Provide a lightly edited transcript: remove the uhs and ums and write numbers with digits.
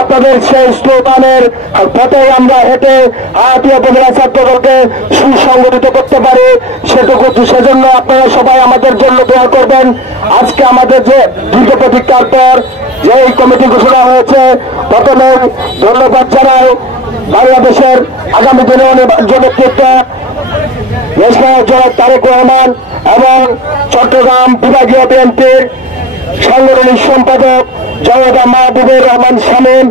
আপনাদের সেই স্লোগানের পথে আমরা হেঁটে আহত উপজেলা ছাত্রদলকে সুসংগঠিত করতে পারি সেজন্য আপনারা সবাই আমাদের জন্য দোয়া করবেন। আজকে আমাদের যে দীর্ঘ প্রতীক্ষার পর যে এই কমিটি ঘোষণা হয়েছে, প্রথমে ধন্যবাদ জানাই বাংলাদেশের আগামী দিনে অনিবার্য নেতৃত্ব জনাব তারেক রহমান এবং চট্টগ্রাম বিভাগীয় বিএনপির সাংগঠনিক সম্পাদক জনাব মাহবুবুর রহমান শামীম।